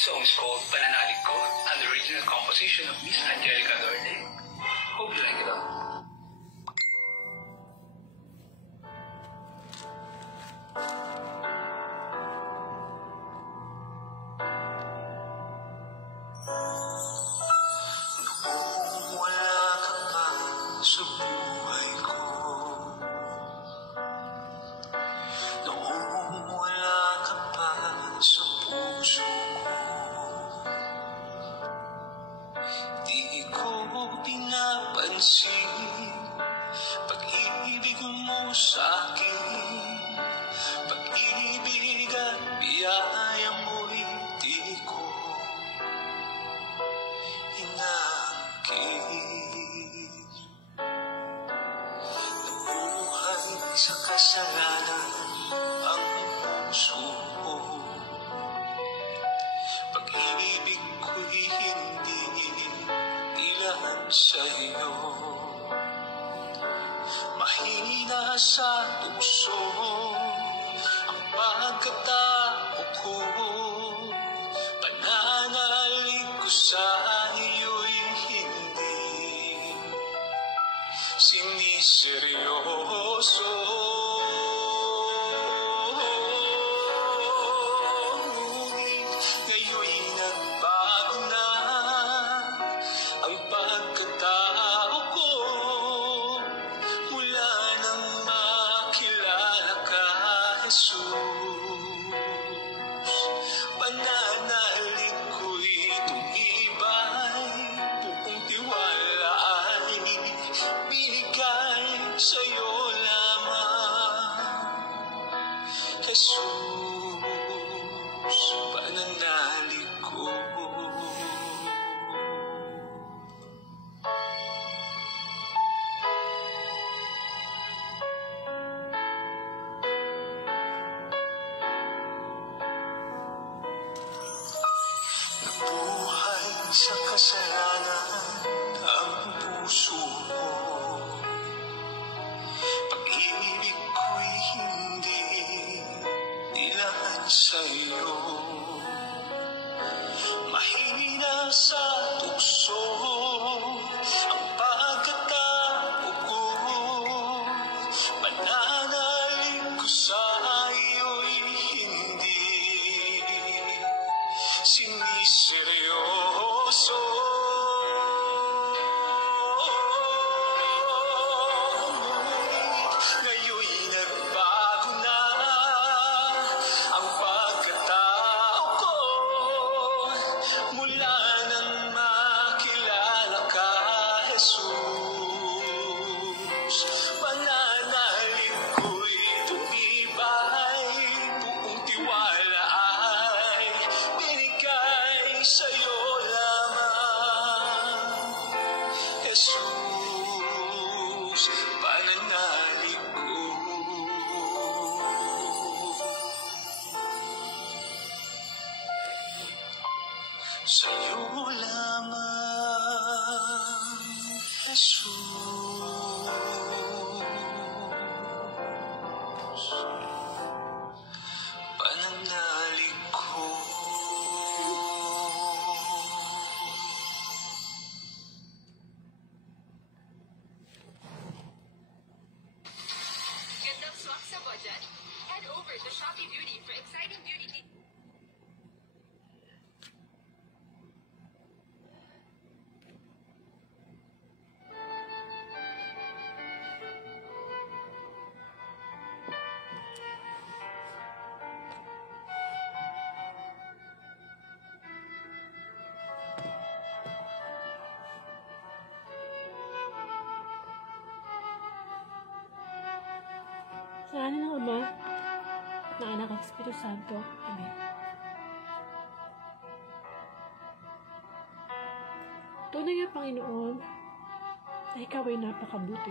song is called Pananalig Ko, and the original composition of Miss Angelica Dorde. Hope you like it out. Noong wala ka pa sa buhay ko, noong wala ka pa sa puso ko, di ko pinapansin pag-ibig mo sa'kin, pag-ibig at biyaya mo'y di ko hinangkin. Nabuhay sa kasalanan ang puso ko, pag-ibig ko'y hindi ilan sa'yo. Mahina sa tukso ang pagkatao ko, pananalig ko sa iyo'y hindi siniseryoso. Ngunit ngayon'y nagbago na ang pagkatao ko, mula nang makilala ka, Jesus. Pananalig ko'y tumibay, buong tiwala ay binigay sa'yo lamang, Jesus. Pananalig ko. Nabuhay sa kasalanan ang puso ko, pag-ibig ko'y hindi ilan sa'yo. Mahina sa tukso ang pagkatao ko, pananalig ko sa iyo'y hindi siniseryoso. Ngayon'y nagbago na ang pagkatao ko, mula nang makilala ka, Jesus. Pananalig ko'y tumibay, buong tiwala ay binigay sa'yo lamang, Jesus. Pananalig ko. Sa'yo lamang, Jesus. Pananalig ko. Gandang swak sa budget? Head over to Shopee Beauty for exciting beauty tips. Sa ngalan ng Ama, ng Anak at Espiritu Santo. Amen. Tunay nga, Panginoon, na Ikaw ay napakabuti.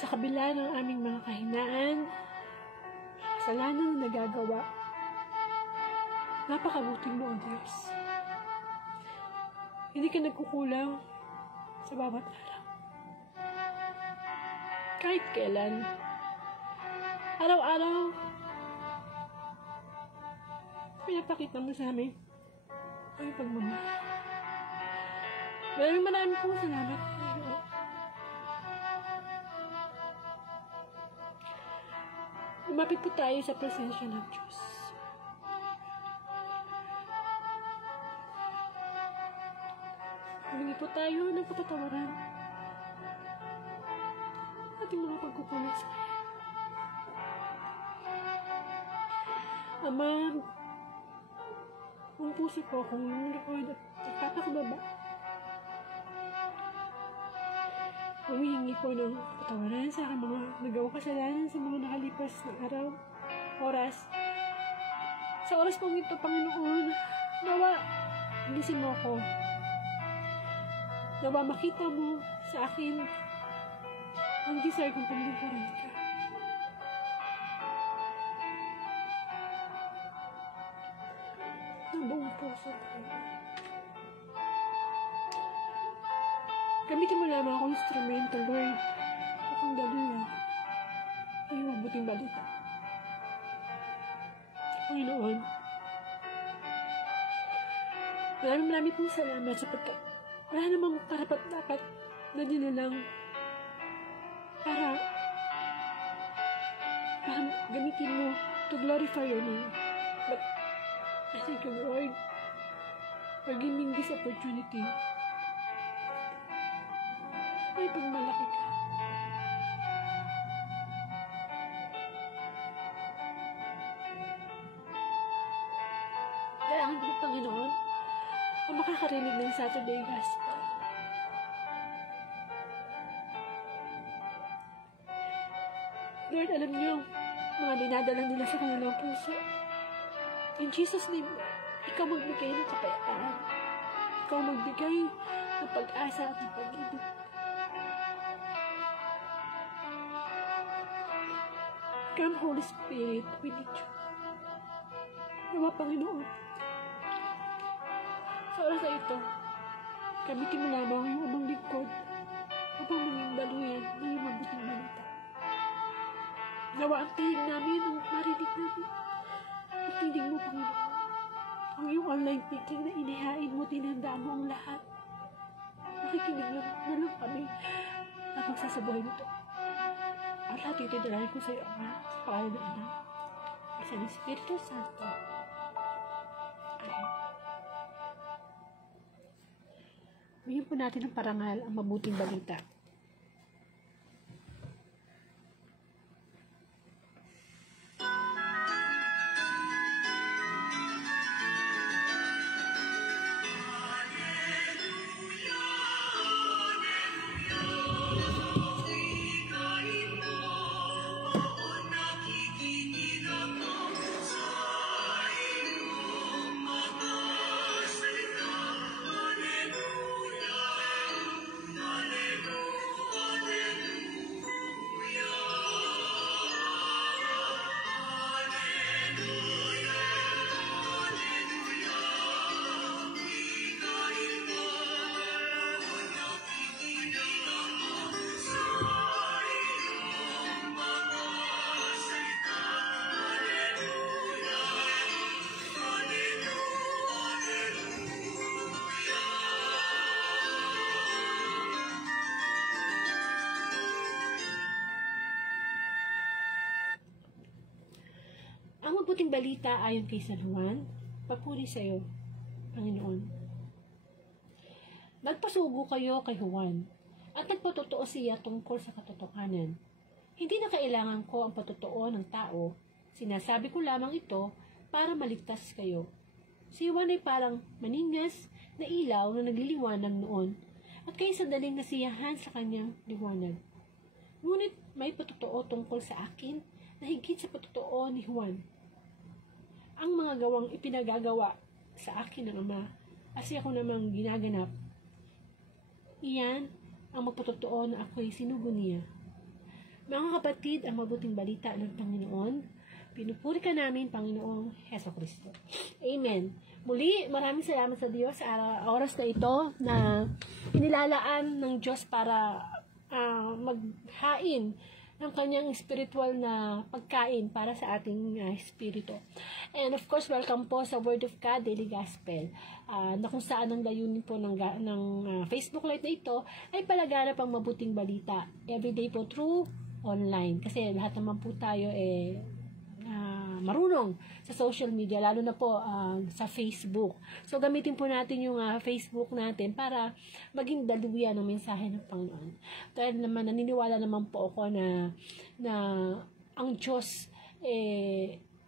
Sa kabila ng aming mga kahinaan, kasalanan na nagagawa, napakabuti mo, O Diyos. Hindi ka nagkukulang sa bawat araw. Kahit kailan, araw-araw, pinapakita mo sa amin ang pagmamahal. Maraming pong salamat. Lumapit po tayo sa presensya ng Diyos. Humingi po tayo ng kapatawaran. Ating mga pagkukulit sa Kanya. Ama, ang puso ko kung lumulikod at nagpapakababa. Humihingi po ng kapatawaran sa aking mga nagawang kasalanan sa mga nakalipas na araw, oras. Sa oras pong ito, Panginoon, nawa, gising mo ako. Nawa, makita mo sa akin ang desire kong paglingkuran ka. Ang buong puso ko. Gamitin mo lamang akong instrumento, Lord. Akong daluya. Ay, mabuting balita. Panginoon, maraming pong salamat sapagkat wala namang karapat-dapat na dinilang para gamitin mo to glorify your name. But I thank you, Lord, for giving this opportunity. Ay, pagmalaki ka. Kaya ang Panginoon, ang makakarinig ng Saturday Gospel. Lord, alam niyo, mga dinadala nila sa kanilang puso. In Jesus' name, ikaw magbigay ng kapayapaan. Ikaw magbigay ng pag-asa at ng pag-ibig. Come, Holy Spirit, we need you. Nawa, Panginoon, sa oras na ito, gamitin mo lamang yung amang lingkod upang maging daluyan ng iyong mabuting balita. Nawa, ang tinig namin, ang marinig namin, ang tinig mo, Panginoon. Ang iyong online thinking na inihain mo, tinandaan mo ang lahat. Nakikinig na lang kami at magsasabuhay nito. At lahat ito dalhin ko sa iyo, Ama, sa pangalan ng Anak, at sa Espiritu Santo. Amen. Bigyan po natin ng parangal ang mabuting balita. Ang mabuting balita ayon kay San Juan, papuri sa iyo, Panginoon. Nagpasugo kayo kay Juan, at nagpatotoo siya tungkol sa katotohanan. Hindi na kailangan ko ang patotoo ng tao, sinasabi ko lamang ito para maligtas kayo. Si Juan ay parang maningas na ilaw na nagliliwanag noon, at kayo sandaling nasiyahan sa kanyang liwanag. Ngunit may patotoo tungkol sa akin na higit sa patotoo ni Juan. Ang mga gawang ipinagagawa sa akin ng Ama, kasi ako namang ginaganap. Iyan ang magpatotoo na ako'y sinugo niya. Mga kapatid, ang mabuting balita ng Panginoon, pinupuri ka namin, Panginoong Hesukristo. Amen. Muli, maraming salamat sa Diyos sa oras na ito na inilalaan ng Diyos para maghain ng kanyang spiritual na pagkain para sa ating espiritu. And of course, welcome po sa Word of God Daily Gospel, na kung saan ang layunin po ng Facebook Live na ito ay palaganap ang mabuting balita everyday po through online. Kasi lahat naman po tayo marunong sa social media, lalo na po sa Facebook. So, gamitin po natin yung Facebook natin para maging daluyan ng mensahe ng Panginoon. Dahil naman, naniniwala naman po ako na ang Diyos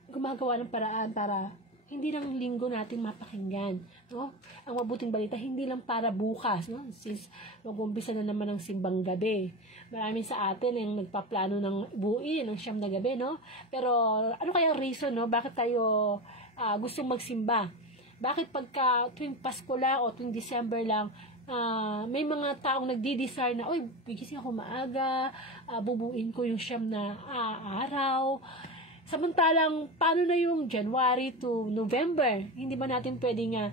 gumagawa ng paraan para hindi lang linggo natin mapakinggan, no? Ang mabuting balita, hindi lang para bukas, no? Since mag-umpisa na naman ang simbang gabi. Marami sa atin yung nagpaplano ng buuin ng 9 na gabi, no? Pero ano kaya ang reason, no? Bakit tayo gustong magsimba? Bakit pagka tuwing Pasko lang o tuwing December lang, may mga taong nagdi-desire na, oy, gigising ako maaga, bubuin ko yung 9 na araw. Samantalang, paano na yung January to November? Hindi ba natin pwedeng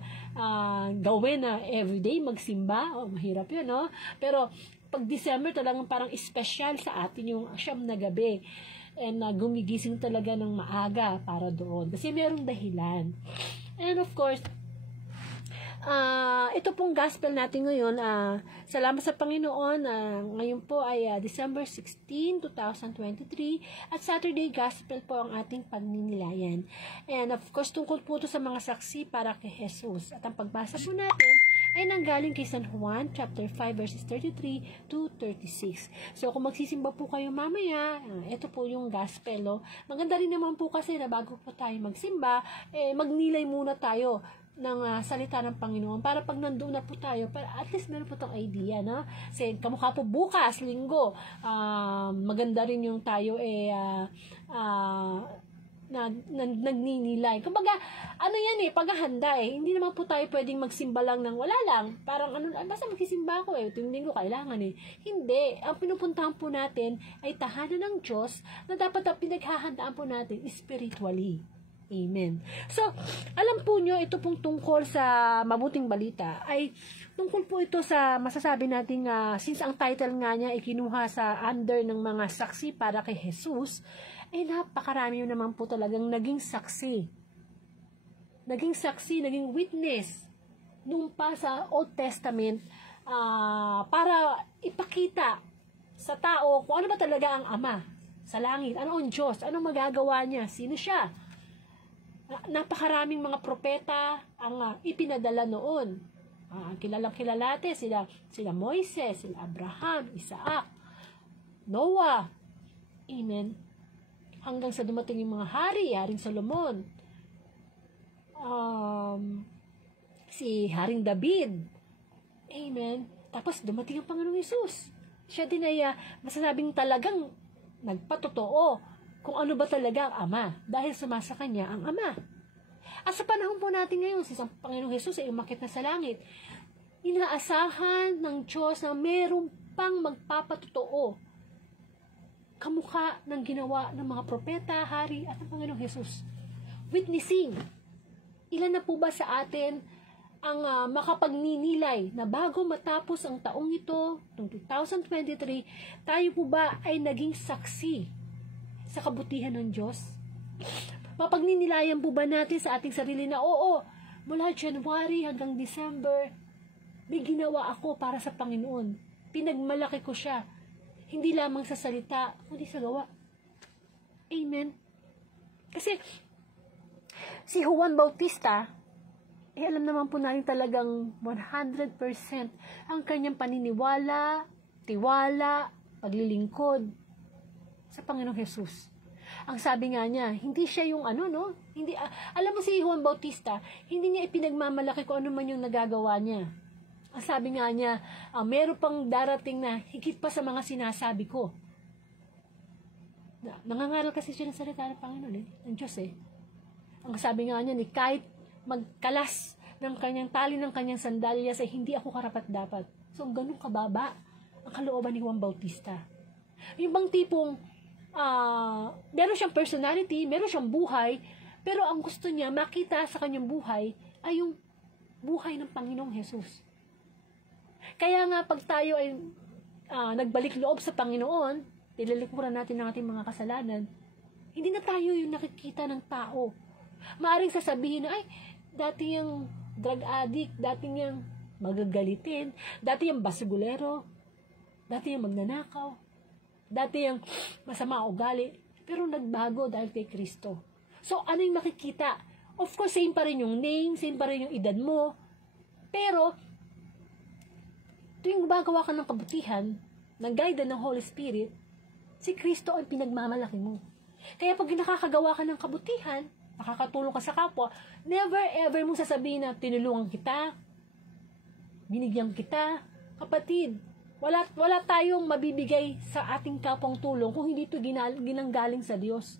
gawin na everyday magsimba? Mahirap yun, no? Pero, pag December, talagang parang special sa atin yung 9 na gabi. And gumigising talaga ng maaga para doon. Kasi mayroong dahilan. And of course, ito pong gospel natin ngayon, salamat sa Panginoon, ngayon po ay December 16, 2023, at Saturday gospel po ang ating pagninilayan. And of course, tungkol po ito sa mga saksi para kay Jesus. At ang pagbasa po natin ay nanggaling kay San Juan, chapter 5, verses 33 to 36. So, kung magsisimba po kayo mamaya, ito po yung gospel. Maganda rin naman po kasi na bago po tayo magsimba, magnilay muna tayo ng salita ng Panginoon para pag nandoon na po tayo, para at least meron po itong idea, no? Kasi kamukha po bukas, linggo, maganda rin yung tayo nagninilay. Kumbaga, ano yan paghahanda hindi naman po tayo pwedeng magsimba lang ng wala lang. Parang basta magsisimba ako tuwing linggo kailangan Hindi. Ang pinupuntahan po natin ay tahanan ng Diyos na dapat pinaghahandaan po natin spiritually. Amen. So, alam po nyo, ito pong tungkol sa mabuting balita ay tungkol po ito sa masasabi natin since ang title nga niya ay kinuha sa under ng mga saksi para kay Jesus, ay napakarami yun naman po talagang naging saksi. Naging saksi, naging witness nung pa sa Old Testament para ipakita sa tao kung ano ba talaga ang Ama sa langit, ano ang Diyos, anong magagawa niya, sino siya. Napakaraming mga propeta ang ipinadala noon. Kilalang-kilala natin sila Moises, sila Abraham, Isaac, Noah. Amen. Hanggang sa dumating yung mga Haring Solomon. Si Haring David. Amen. Tapos dumating ang Panginoong Hesus. Siya din ay masasabing talagang nagpatotoo kung ano ba talaga ang Ama, dahil sumasa kanya ang Ama. At sa panahon po natin ngayon, si Panginoong Hesus ay umakyat na sa langit, inaasahan ng Diyos na meron pang magpapatotoo kamukha ng ginawa ng mga propeta, hari, at ng Panginoong Hesus. Witnessing. Ilan na po ba sa atin ang makapagninilay na bago matapos ang taong ito, noong 2023, tayo po ba ay naging saksi sa kabutihan ng Diyos? Mapagninilayan po ba natin sa ating sarili na oo, mula January hanggang December, may ginawa ako para sa Panginoon. Pinagmalaki ko siya. Hindi lamang sa salita, kundi sa gawa. Amen. Kasi, si Juan Bautista, alam naman po natin talagang 100% ang kanyang paniniwala, tiwala, paglilingkod sa Panginoong Hesus. Ang sabi nga niya, hindi siya yung hindi, alam mo si Juan Bautista, hindi niya ipinagmamalaki kung ano man yung nagagawa niya. Ang sabi nga niya, meron pang darating na higit pa sa mga sinasabi ko. Nangangaral kasi siya ng salita ng Panginoon ng Diyos Ang sabi nga niya, kahit magkalas ng kanyang tali ng kanyang sandalyas ay hindi ako karapat-dapat. So, ganun kababa ang kalooban ni Juan Bautista. Yung bang tipong meron siyang personality, meron siyang buhay, pero ang gusto niya makita sa kanyang buhay ay yung buhay ng Panginoong Hesus. Kaya nga pag tayo ay nagbalik loob sa Panginoon, Tinalikuran natin ng ating mga kasalanan, hindi na tayo yung nakikita ng tao. Maaring sasabihin na, ay, dati yung drug addict, dati yung magagalitin, dati yung basugulero, dati yung magnanakaw, dati yung masama ugali, pero nagbago dahil kay Kristo. So, ano yung makikita? Of course, same pa rin yung name, same pa rin yung edad mo, pero, tuwing gumagawa ka ng kabutihan, ng guide ng Holy Spirit, si Kristo ang pinagmamalaki mo. Kaya pag nakakagawa ka ng kabutihan, nakakatulong ka sa kapwa, never ever mong sasabihin na tinulungan kita, binigyan kita. Kapatid, wala tayong mabibigay sa ating kapwang tulong kung hindi ito ginanggaling sa Diyos.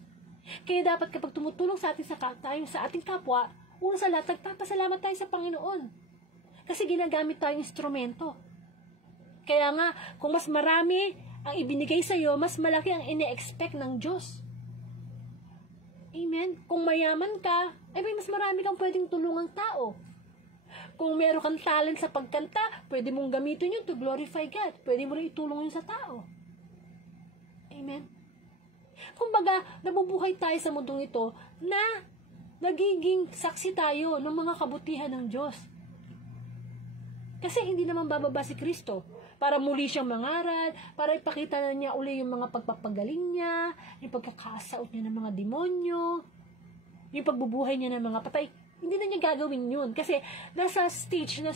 Kaya dapat kapag tumutulong tayo sa ating kapwa, una sa lahat, nagpapasalamat tayo sa Panginoon. Kasi ginagamit tayong instrumento. Kaya nga, kung mas marami ang ibinigay sa iyo, mas malaki ang ine-expect ng Diyos. Amen? Kung mayaman ka, ay mas marami kang pwedeng tulungang tao. Kung meron kang talent sa pagkanta, pwede mong gamitin yun to glorify God. Pwede mo rin itulong yun sa tao. Amen? Kumbaga, nabubuhay tayo sa mundong ito na nagiging saksi tayo ng mga kabutihan ng Diyos. Kasi hindi naman bababa si Kristo para muli siyang mangaral, para ipakita na niya uli yung mga pagpapagaling niya, yung pagkakasaot niya ng mga demonyo, yung pagbubuhay niya ng mga patay. Hindi na niya gagawin yun. Kasi nasa stage na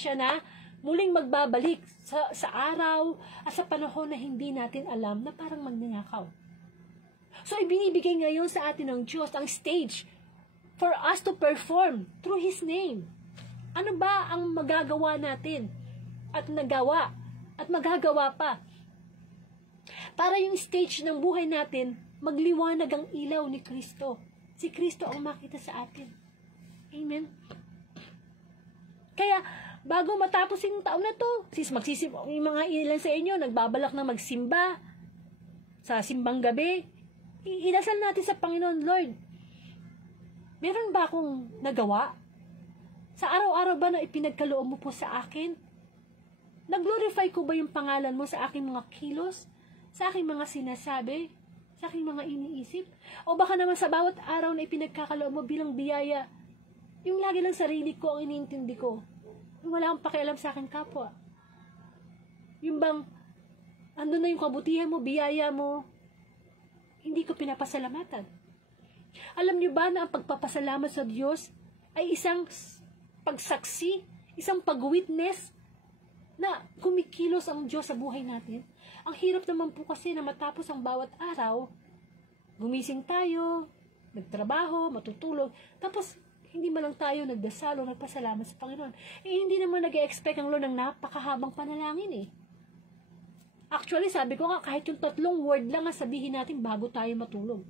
siya na muling magbabalik sa araw at sa panahon na hindi natin alam na parang magnanakaw. So, ibinibigay ngayon sa atin ng Diyos ang stage for us to perform through His name. Ano ba ang magagawa natin? At nagawa. At magagawa pa. Para yung stage ng buhay natin, magliwanag ang ilaw ni Kristo. Si Kristo ang makita sa atin. Amen? Kaya, bago matapos yung taon na to, yung mga ilan sa inyo, nagbabalak na magsimba sa simbang gabi, inasal natin sa Panginoon, Lord, meron ba akong nagawa? Sa araw-araw ba na ipinagkaloob mo po sa akin? Nag-glorify ko ba yung pangalan mo sa aking mga kilos? Sa aking mga sinasabi? Sa aking mga iniisip? O baka naman sa bawat araw na ipinagkakaloob mo bilang biyaya, yung lagi lang sarili ko ang iniintindi ko. Yung wala akong pakialam sa akin kapwa. Yung bang, andun na yung kabutihan mo, biyaya mo, hindi ko pinapasalamatan. Alam niyo ba na ang pagpapasalamat sa Diyos ay isang pagsaksi, isang pag-witness na kumikilos ang Diyos sa buhay natin? Ang hirap naman po kasi na matapos ang bawat araw, gumising tayo, nagtrabaho, matutulog, tapos hindi man lang tayo nagdasal o nagpasalamat sa Panginoon. Hindi naman nag-expect ang Lord ng napakahabang panalangin eh. Actually, sabi ko nga, kahit yung 3 word lang sabihin natin bago tayo matulog.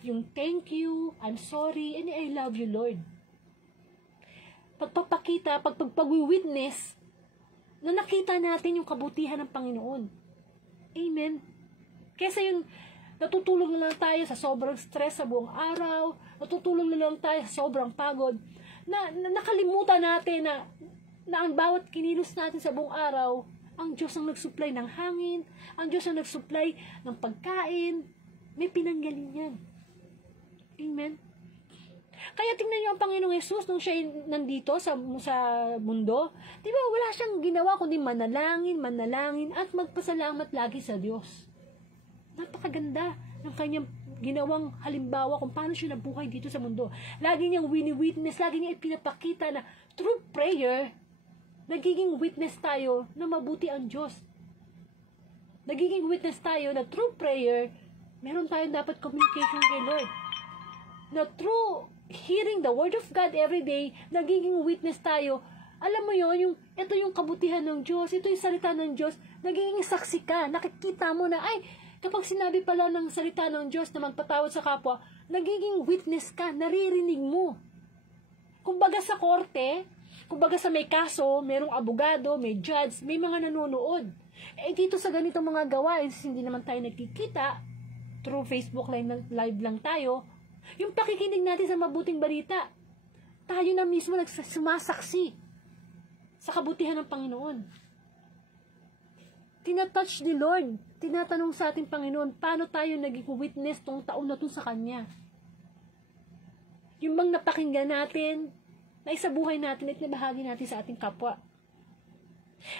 Yung thank you, I'm sorry, and I love you, Lord. Pagpapakita, pagpag-witness, na nakita natin yung kabutihan ng Panginoon. Amen. Kesa yung natutulog na lang tayo sa sobrang stress sa buong araw, natutulog na lang tayo sa sobrang pagod, na nakalimutan natin na ang bawat kinilos natin sa buong araw, ang Diyos ang nagsupply ng hangin, ang Diyos ang nagsupply ng pagkain, may pinanggaling yan. Amen. Kaya tingnan niyo ang Panginoong Yesus nung siya nandito sa mundo. Di ba wala siyang ginawa kundi manalangin at magpasalamat lagi sa Diyos. Napakaganda ng kanyang ginawang halimbawa kung paano siya nabuhay dito sa mundo. Lagi niyang wini-witness, lagi niya ipinapakita na through prayer, nagiging witness tayo na mabuti ang Diyos. Nagiging witness tayo na through prayer, meron tayong dapat communication kay Lord. Na through hearing the Word of God every day, nagiging witness tayo. Alam mo yon, ito yung kabutihan ng Diyos, ito yung salita ng Diyos, nagiging saksi ka, nakikita mo na, ay, kapag sinabi pala ng salita ng Diyos na magpatawad sa kapwa, nagiging witness ka, naririnig mo. Kumbaga sa korte, kumbaga sa may kaso, merong abogado, may judge, may mga nanonood. Eh dito sa ganitong mga gawain, hindi naman tayo nagkikita, through Facebook live lang tayo, yung pakikinig natin sa mabuting balita, tayo na mismo sumasaksi sa kabutihan ng Panginoon. tinatouch ni Lord. Tinatanong sa ating Panginoon, paano tayo naging witness tong taon na to sa Kanya? Yung bang napakinggan natin, na isabuhay natin at nabahagi natin sa ating kapwa.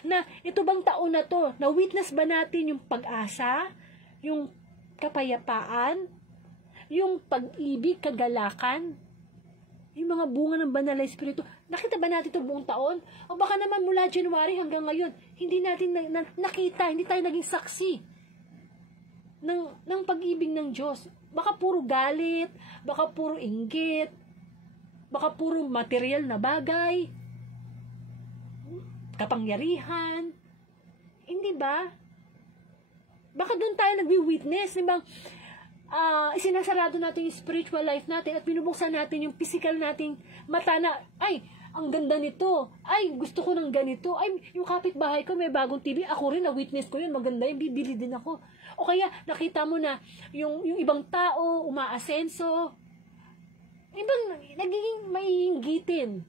Na ito bang taon na to, na witness ba natin yung pag-asa, yung kapayapaan, yung pag-ibig, kagalakan, yung mga bunga ng banal na Espiritu. Nakita ba natin ito buong taon? O baka naman mula January hanggang ngayon, hindi natin nakita, hindi tayo naging saksi ng pag-ibig ng Diyos. Baka puro galit, baka puro inggit, baka puro material na bagay, kapangyarihan. Hindi ba? Baka doon tayo nagwi-witness. Diba? Isinasarado natin yung spiritual life natin at binubuksan natin yung physical nating mata na, ay, ang ganda nito. Ay, gusto ko ng ganito. Ay, yung kapitbahay ko may bagong TV. Ako rin, na-witness ko yun. Maganda yun. Bibili din ako. O kaya, nakita mo na yung ibang tao, umaasenso. Ibang, nagiging maiinggitin.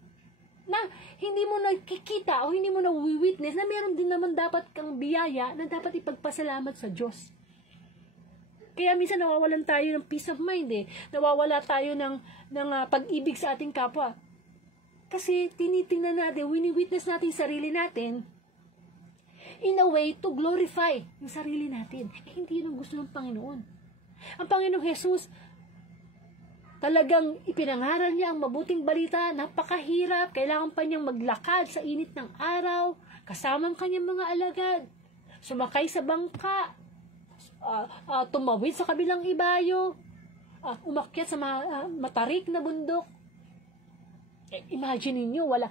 Na hindi mo nakikita o hindi mo na-witness na meron din naman dapat kang biyaya na dapat ipagpasalamat sa Diyos. Kaya minsan nawawalan tayo ng peace of mind Nawawala tayo ng pag-ibig sa ating kapwa. Kasi tinitingnan natin, wini-witness natin yung sarili natin in a way to glorify yung sarili natin. Hindi yun ang gusto ng Panginoon. Ang Panginoong Jesus, talagang ipinangaral niya ang mabuting balita, napakahirap, kailangan pa niyang maglakad sa init ng araw, kasama ang kanyang mga alagad, sumakay sa bangka, tumawid sa kabilang ibayo, umakyat sa matarik na bundok. Imagine niyo, wala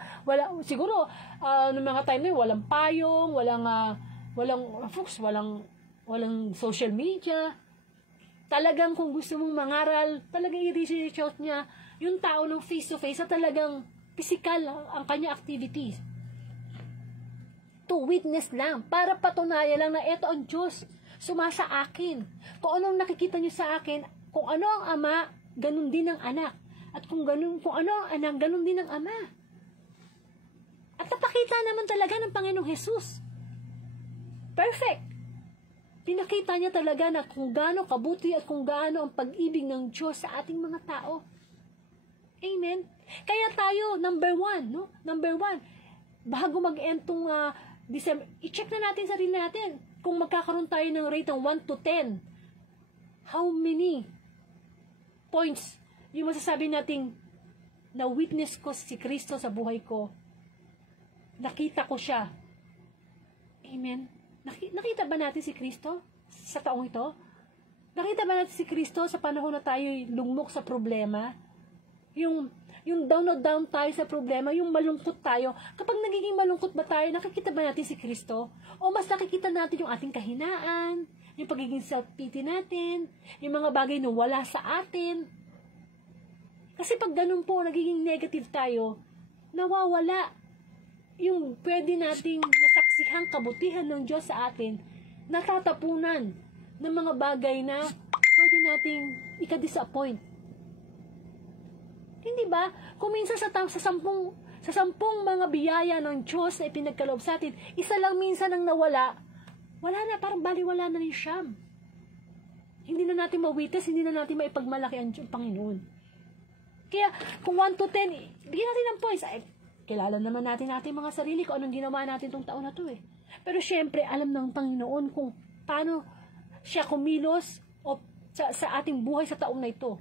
siguro noong mga time na yun, walang payong, walang social media. Talagang kung gusto mong mangaral, talagang i-research out niya yung tao ng face to face at talagang physical ang kanya activities. To witness lang, para patunayan lang na eto ang Diyos sumasa akin. Kung anong nakikita niyo sa akin, kung ano ang ama, ganun din ang anak. At kung ano ang anak, ganun din ang ama. At napakita naman talaga ng Panginoong Jesus. Perfect. Pinakita niya talaga na kung gaano kabuti at kung gaano ang pag-ibig ng Diyos sa ating mga tao. Amen? Kaya tayo, number one, bago mag-end tong December, i-check na natin sarili natin. Kung magkakaroon tayo ng rate ng 1 to 10, how many points yung masasabi nating na witness ko si Kristo sa buhay ko, nakita ko siya. Amen? Nakita ba natin si Kristo sa taong ito? Nakita ba natin si Kristo sa panahon na tayo lugmok sa problema? Yung down na down tayo sa problema, yung malungkot tayo. Kapag nagiging malungkot ba tayo, nakikita ba natin si Kristo? O mas nakikita natin yung ating kahinaan, yung pagiging self-pity natin, yung mga bagay na wala sa atin. Kasi pag ganun po, nagiging negative tayo, nawawala yung pwede nating nasaksihang kabutihan ng Diyos sa atin, natatapunan ng mga bagay na pwede nating ika-disappoint. Hindi ba? Kung minsan sa sampung mga biyaya ng Diyos na ipinagkaloob sa atin, isa lang minsan ang nawala, wala na, parang baliwala na rin siyam. Hindi na natin mawitas, hindi na natin maipagmalaki ang Panginoon. Kaya, kung 1 to 10, bigyan natin ng points. Ay, kilala naman natin mga sarili kung anong ginawa natin itong taon na to Pero syempre, alam ng Panginoon kung paano siya kumilos sa ating buhay sa taon na ito.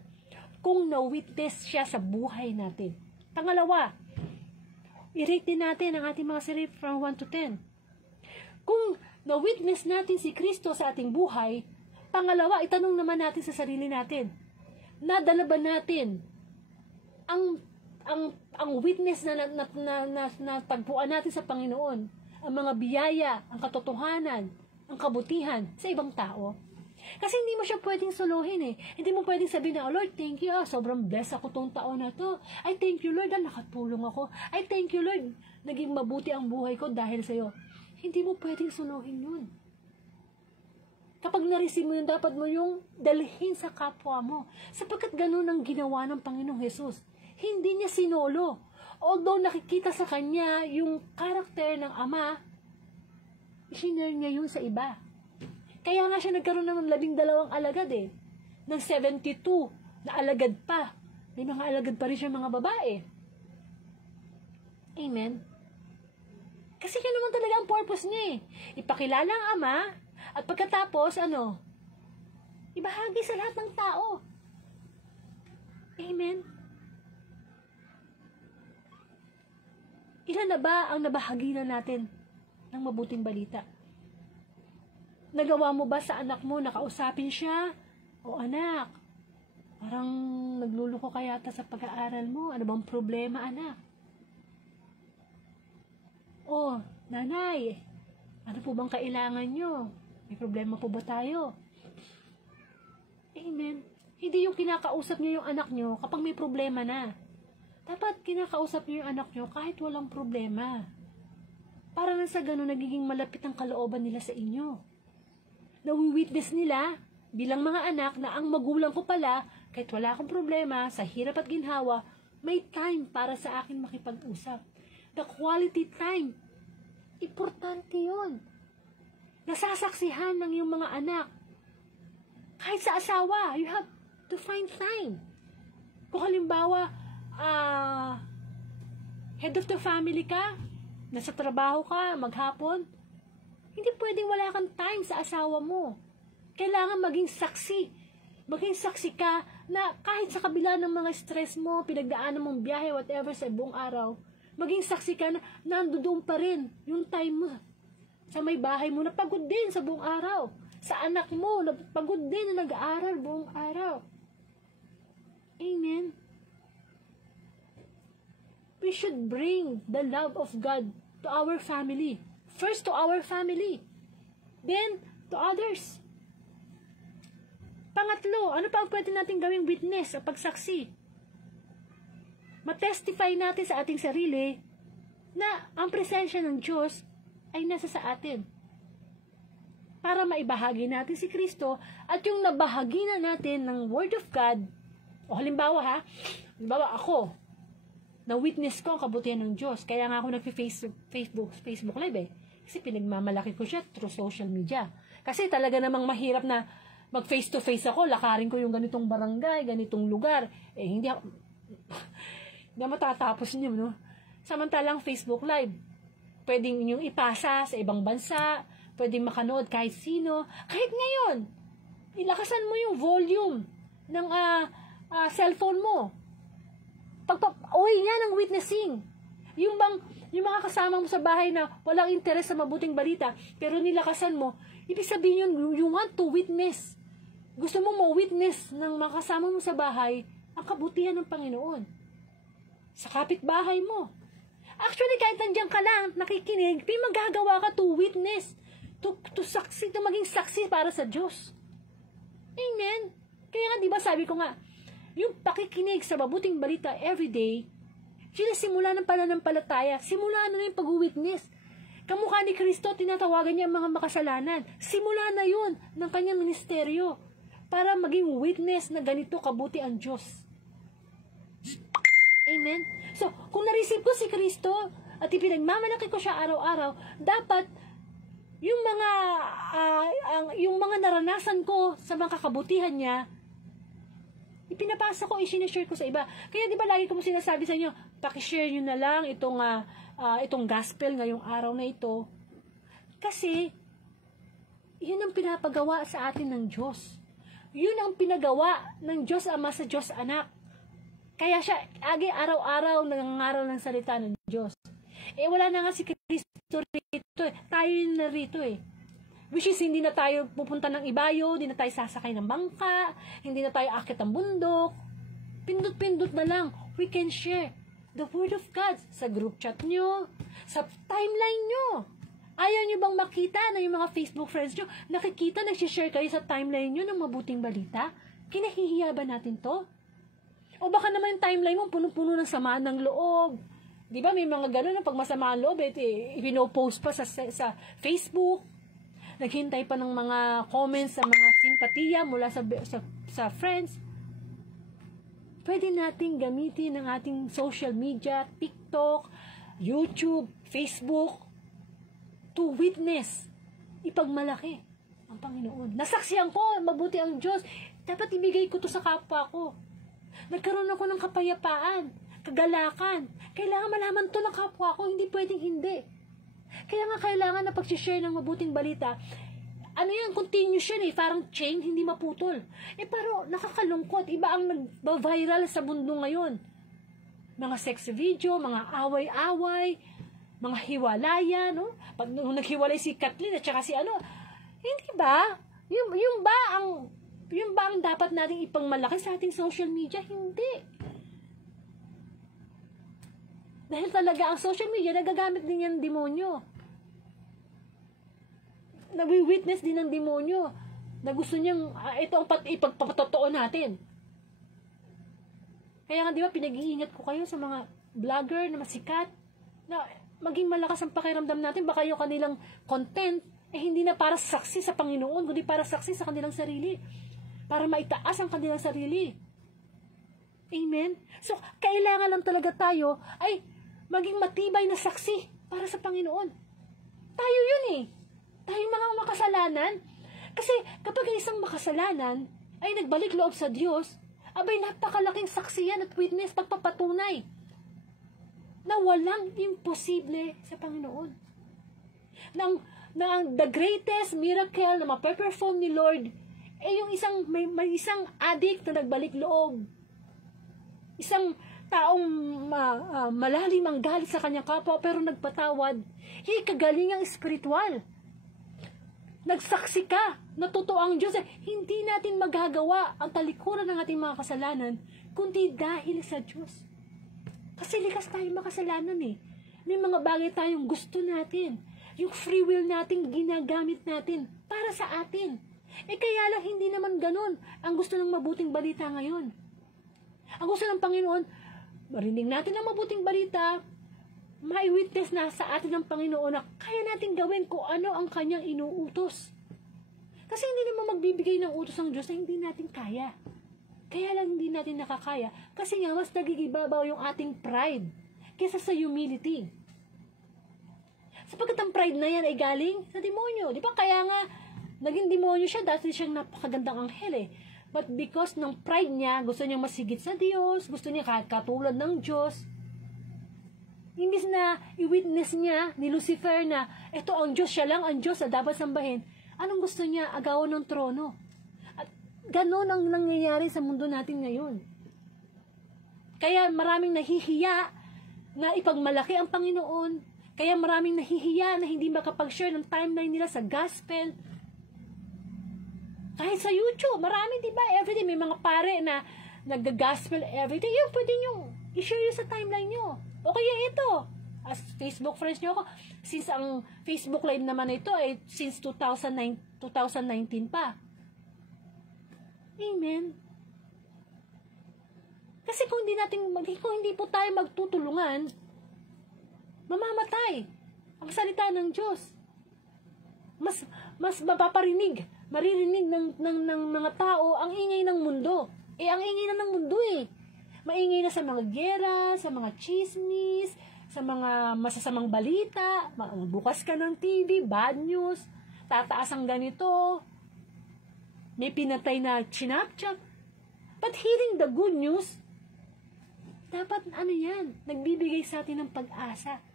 Kung na-witness siya sa buhay natin. Pangalawa, i-rate din natin ang ating mga sarili from 1 to 10. Kung na-witness natin si Kristo sa ating buhay, pangalawa, itanong naman natin sa sarili natin, nadala ba natin ang witness na tagpuan natin sa Panginoon, ang mga biyaya, ang katotohanan, ang kabutihan sa ibang tao? Kasi hindi mo siya pwedeng suluhin Hindi mo pwedeng sabihin na, oh Lord, thank you, sobrang blessed ako tong taon na to. Ay, thank you Lord, nakatulong ako. Ay, thank you Lord, naging mabuti ang buhay ko dahil sa'yo. Hindi mo pwedeng suluhin yun. Kapag na-receive mo yun, dapat mo yung dalhin sa kapwa mo. Sapagkat ganun ang ginawa ng Panginoong Jesus. Hindi niya sinolo. Although nakikita sa kanya yung karakter ng Ama, Isinare niya yun sa iba. Kaya nga siya nagkaroon ng 12 alagad eh. Ng 72 na alagad pa. May mga alagad pa rin siya mga babae. Amen? Kasi yun naman talaga ang purpose niya eh. Ipakilala ang Ama, at pagkatapos, ibahagi sa lahat ng tao. Amen? Ilan na ba ang nabahagi na natin ng mabuting balita? Nagawa mo ba sa anak mo, nakausapin siya? O anak, parang nagluluko ka yata sa pag-aaral mo. Ano bang problema, anak? O, nanay, ano po bang kailangan nyo? May problema po ba tayo? Amen. Hindi yung kinakausap nyo yung anak nyo kapag may problema na. Dapat kinakausap nyo yung anak nyo kahit walang problema. Para na sa ganun, nagiging malapit ang kalooban nila sa inyo. Nawi-witness nila bilang mga anak na ang magulang ko pala, kahit wala akong problema, sa hirap at ginhawa, may time para sa akin makipag-usap. The quality time. Importante yun. Nasasaksihan ng iyong mga anak. Kahit sa asawa, you have to find time. Kung halimbawa, head of the family ka, nasa trabaho ka, maghapon, hindi pwedeng wala kang time sa asawa mo. Kailangan maging saksi. Maging saksi ka na kahit sa kabila ng mga stress mo, pinagdaanan mong biyahe, whatever, sa buong araw, maging saksi ka na nandoon pa rin yung time mo. Sa may bahay mo, napagod din sa buong araw. Sa anak mo, napagod din na nag-aaral buong araw. Amen. We should bring the love of God to our family. First to our family. Then to others. Pangatlo, ano pa pwede natin gawing witness o pagsaksi? Matestify natin sa ating sarili na ang presensya ng Diyos ay nasa sa atin. Para maibahagi natin si Kristo at yung nabahagi na natin ng Word of God, o halimbawa ako, na-witness ko ang kabutihan ng Diyos. Kaya nga ako nag-Facebook Live eh. Kasi pinagmamalaki ko siya through social media. Kasi talaga namang mahirap na mag-face-to-face ako, lakarin ko yung ganitong barangay, ganitong lugar. Eh, hindi na matatapos niyo, no? Samantalang Facebook Live, pwedeng inyong ipasa sa ibang bansa, pwedeng makanood kahit sino. Kahit ngayon, ilakasan mo yung volume ng cellphone mo. Uwi niya ng witnessing. Yung mga kasama mo sa bahay na walang interes sa mabuting balita, pero nilakasan mo, ibig sabihin yun, you want to witness. Gusto mo ma-witness ng mga kasama mo sa bahay ang kabutihan ng Panginoon. Sa kapitbahay mo. Actually, kahit nandiyan ka lang, nakikinig, may magagawa ka to witness, to maging saksi para sa Diyos. Amen? Kaya nga, di ba sabi ko nga, yung pakikinig sa mabuting balita everyday, simula ng pananampalataya, simula na yung pag-witness. Kamukha ni Kristo, tinatawagan niya ang mga makasalanan. Simula na yun ng kanyang ministeryo para maging witness na ganito kabuti ang Diyos. Amen? So, kung na-receive ko si Kristo at ipinagmamalaki ko siya araw-araw, dapat yung mga naranasan ko sa mga kabutihan niya, ipinapasa ko, i-share ko sa iba. Kaya di ba lagi ko mo sinasabi sa inyo, pakishare nyo na lang itong gospel ngayong araw na ito. Kasi, yun ang pinapagawa sa atin ng Diyos. Yun ang pinagawa ng Diyos Ama sa Diyos Anak. Kaya siya, araw-araw nangangaral ng salita ng Diyos. Eh, wala na nga si Kristo rito eh. Tayo yun na rito eh. Which is, hindi na tayo pupunta ng ibayo, hindi na tayo sasakay ng bangka, hindi na tayo akit ng bundok. Pindot-pindot na lang, we can share the Word of God sa group chat nyo, sa timeline nyo. Ayaw nyo bang makita na yung mga Facebook friends nyo, nakikita, nagsishare kayo sa timeline nyo ng mabuting balita? Kinahihiya ba natin to? O baka naman yung timeline mo, puno-puno ng samaan ng loob. Di ba, may mga gano'n na pag masama ang loob, ipinopost pa sa Facebook. Naghintay pa ng mga comments sa mga simpatiya mula sa friends. Pwede nating gamitin ang ating social media, TikTok, YouTube, Facebook, to witness ipagmalaki ang Panginoon. Nasaksihan ko, mabuti ang Diyos. Dapat ibigay ko to sa kapwa ko. Nagkaroon ako ng kapayapaan, kagalakan. Kailangan malaman to ng kapwa ko, hindi pwedeng hindi. Kaya nga kailangan na pag-share ng mabuting balita, ano yan, continuous yan parang chain, hindi maputol. Pero nakakalungkot, iba ang nag-viral sa mundo ngayon. Mga sex video, mga away-away, mga hiwalaya, no? Pag naghiwalay si Kathleen at saka si hindi ba? Yung ba ang dapat nating ipangmalaki sa ating social media? Hindi. Dahil talaga ang social media, nagagamit din yan demonyo. Nawi-witness din ng demonyo na gusto niyang, ito ang ipagpapatotoo natin. Kaya nga, di ba, pinag-iingat ko kayo sa mga vlogger na masikat, na maging malakas ang pakiramdam natin, baka yung kanilang content, hindi na para saksi sa Panginoon, kundi para saksi sa kanilang sarili. Para maitaas ang kanilang sarili. Amen? So, kailangan lang talaga tayo ay maging matibay na saksi para sa Panginoon. Tayo yun Tayong mga makasalanan. Kasi kapag isang makasalanan ay nagbalik loob sa Diyos, abay napakalaking saksiyan at witness, pagpapatunay na walang imposible sa Panginoon. The greatest miracle na mape-perform ni Lord ay yung may isang addict na nagbalik loob. Isang taong malalim ang galit sa kanyang kapwa pero nagpatawad. Kagalingang espiritual. Nagsaksi ka na totoo ang Diyos. Hindi natin magagawa ang talikuran ng ating mga kasalanan kundi dahil sa Diyos. Kasi likas tayong makasalanan May mga bagay tayong gusto natin. Yung free will natin ginagamit natin para sa atin. Kaya lang hindi naman ganun ang gusto ng mabuting balita ngayon. Ang gusto ng Panginoon, marinig natin ang mabuting balita, mai-witness na sa atin ng Panginoon na kaya natin gawin kung ano ang kanyang inuutos. Kasi hindi naman magbibigay ng utos ng Diyos na hindi natin kaya. Kaya lang hindi natin nakakaya. Kasi nga mas nagigibabaw yung ating pride kaysa sa humility. Sapagkat ang pride na yan ay galing sa demonyo. Di ba? Kaya nga, naging demonyo siya dahil siyang napakagandang anghel But because ng pride niya, gusto niya masigit sa Diyos, gusto niya katulad ng Diyos, imbis na i-witness niya ni Lucifer na ito ang Diyos, siya lang ang Diyos na dapat sambahin, anong gusto niya? Agawan ng trono. At ganoon ang nangyayari sa mundo natin ngayon. Kaya maraming nahihiya na ipagmalaki ang Panginoon. Kaya maraming nahihiya na hindi makapag-share ng timeline nila sa gospel. Kahit sa YouTube, marami, di ba? Everyday may mga pare na nag-gospel everyday. Yun, pwede nyo i-share yun sa timeline nyo. O kaya ito, as Facebook friends nyo ako, since ang Facebook Live naman ito ay since 2019 pa. Amen. Kasi kung hindi po tayo magtutulungan, mamamatay ang salita ng Diyos. Mas maririnig ng mga tao ang ingay ng mundo. Ang ingay na ng mundo Maingay na sa mga gera, sa mga chismis, sa mga masasamang balita, bukas ka ng TV, bad news, tataas ang ganito, may pinatay na chinapchap. But hearing the good news, dapat nagbibigay sa atin ng pag-asa.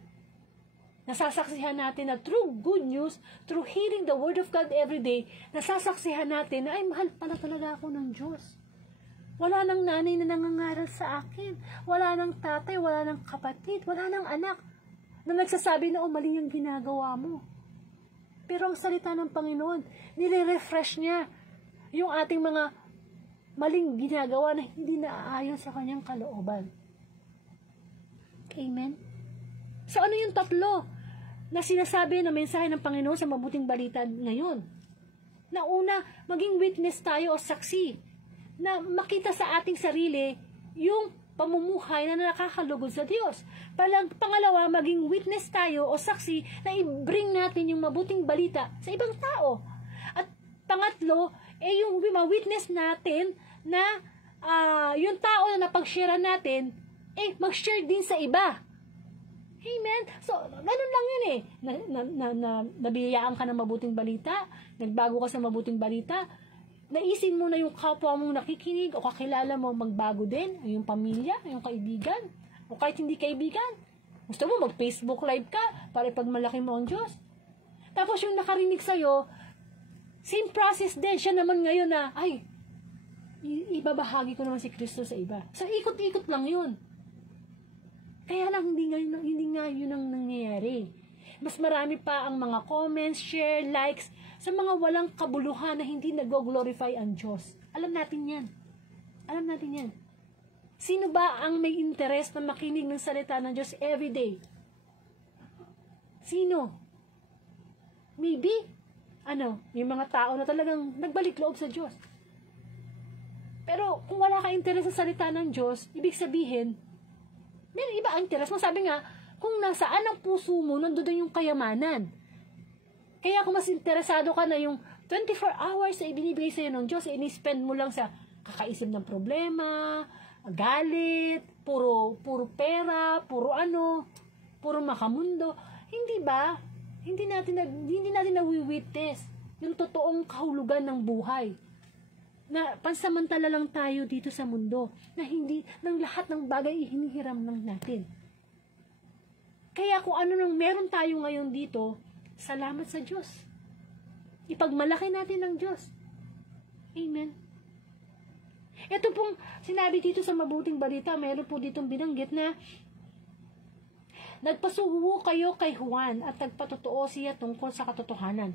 Nasasaksihan natin na through good news, through hearing the word of God every day, nasasaksihan natin na ay mahal pala talaga ako ng Diyos. Wala nang nanay na nangangaral sa akin. Wala nang tatay, wala nang kapatid, wala nang anak na nagsasabi na mali yung ginagawa mo. Pero ang salita ng Panginoon, nire-refresh niya yung ating mga maling ginagawa na hindi naaayon sa kanyang kalooban. Amen? So ano yung tatlo na sinasabi na mensahe ng Panginoon sa mabuting balita ngayon? Na una, maging witness tayo o saksi na makita sa ating sarili yung pamumuhay na nakakalugod sa Diyos. Pangalawa, maging witness tayo o saksi na i-bring natin yung mabuting balita sa ibang tao. At pangatlo, yung ma-witness natin na yung tao na napag-share natin, mag-share din sa iba. Amen? So, ganun lang yun eh. Nabiyayaan ka ng mabuting balita, nagbago ka sa mabuting balita, naisin mo na yung kapwa mong nakikinig o kakilala mo magbago din, yung pamilya, yung kaibigan, o kahit hindi kaibigan. Gusto mo mag-Facebook live ka para ipagmalaki mo ang Diyos. Tapos yung nakarinig sa'yo, same process din. Siya naman ngayon na, ay, ibabahagi ko naman si Kristo sa iba. So, ikot-ikot lang yun. Kaya lang, hindi nga yun ang nangyayari. Mas marami pa ang mga comments, share, likes, sa mga walang kabuluhan na hindi nag-glorify ang Diyos. Alam natin yan. Alam natin yan. Sino ba ang may interest na makinig ng salita ng Diyos everyday? Sino? Maybe, yung mga tao na talagang nagbalik loob sa Diyos. Pero kung wala ka interest sa salita ng Diyos, ibig sabihin, may iba ang interest mo. Sabi nga, kung nasaan ang puso mo, nandoon yung kayamanan. Kaya kung mas interesado ka na yung 24 hours na ibinibigay sa'yo ng Diyos, ini-spend mo lang sa kakaisip ng problema, galit, puro pera, puro makamundo. Hindi ba? Hindi natin nawi-witness yung totoong kahulugan ng buhay. Na pansamantala lang tayo dito sa mundo, na hindi ng lahat ng bagay hinihiram lang natin. Kaya kung ano nang meron tayo ngayon dito, salamat sa Diyos. Ipagmalaki natin ang Diyos. Amen. Ito pong sinabi dito sa mabuting balita, meron po ditong binanggit na nagpasuhuo kayo kay Juan at nagpatotoo siya tungkol sa katotohanan.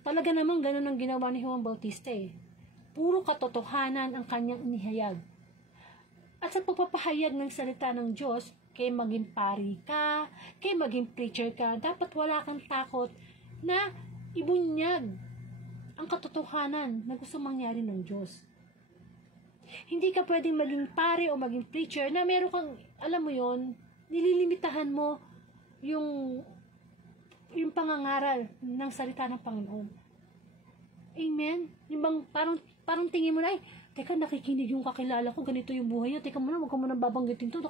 Talaga namang ganun ang ginawa ni Juan Bautista eh. Puro katotohanan ang kanyang inihayag. At sa pagpapahayag ng salita ng Diyos, kay maging pari ka, kay maging preacher ka, dapat wala kang takot na ibunyag ang katotohanan na gusto mangyari ng Diyos. Hindi ka pwedeng maging pari o maging preacher na meron kang, alam mo yon, nililimitahan mo yung pangangaral ng salita ng Panginoon. Amen? Yung bang parang tingin mo na, ay, teka, nakikinig yung kakilala ko, ganito yung buhay niya, teka muna, huwag ko muna babanggitin to,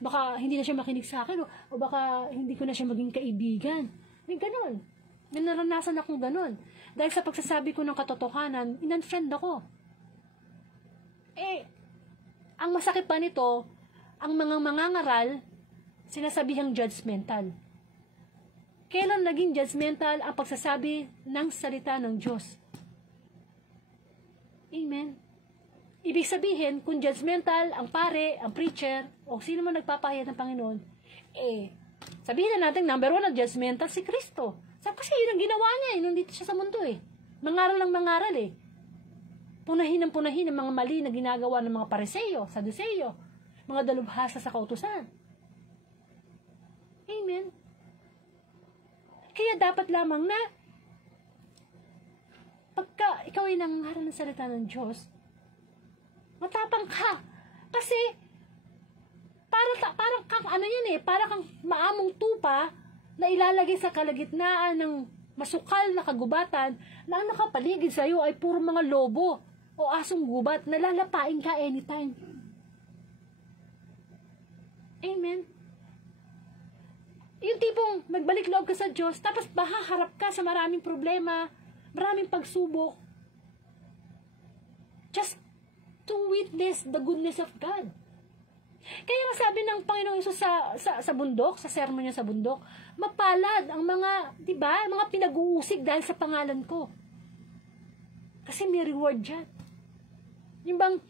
baka hindi na siya makinig sa akin, o baka hindi ko na siya maging kaibigan. May ganon. May naranasan akong ganon. Dahil sa pagsasabi ko ng katotohanan, in-unfriend ako. Ang masakit pa nito, ang mga mangangaral, sinasabihang judgmental. Kailan naging judgmental ang pagsasabi ng salita ng Diyos? Amen. Ibig sabihin, kung judgmental ang pare, ang preacher, o sino man nagpapahayag ng Panginoon, sabihin na natin, number 1 ang judgmental si Kristo. Kasi yun ang ginawa niya, nandito siya sa mundo Mangaral lang mangaral Punahin ang mga mali na ginagawa ng mga Pariseo, Saduceo, mga dalubhasa sa kautusan. Amen. Kaya dapat lamang na pagka ikaw ay nangangaral ng salita ng Diyos, matapang ka. Kasi parang kang para kang maamong tupa na ilalagay sa kalagitnaan ng masukal na kagubatan na ang nakapaligid sa iyo ay puro mga lobo o asong gubat na lalapain ka anytime. Amen. Yung tipong nagbalik loob ka sa Diyos, tapos mahaharap ka sa maraming problema, maraming pagsubok, just to witness the goodness of God. Kaya nga sabi ng Panginoong Hesus sa bundok, sa sermon niya sa bundok, mapalad ang mga, di ba, mga pinag-uusig dahil sa pangalan ko. Kasi may reward dyan. Yung bang,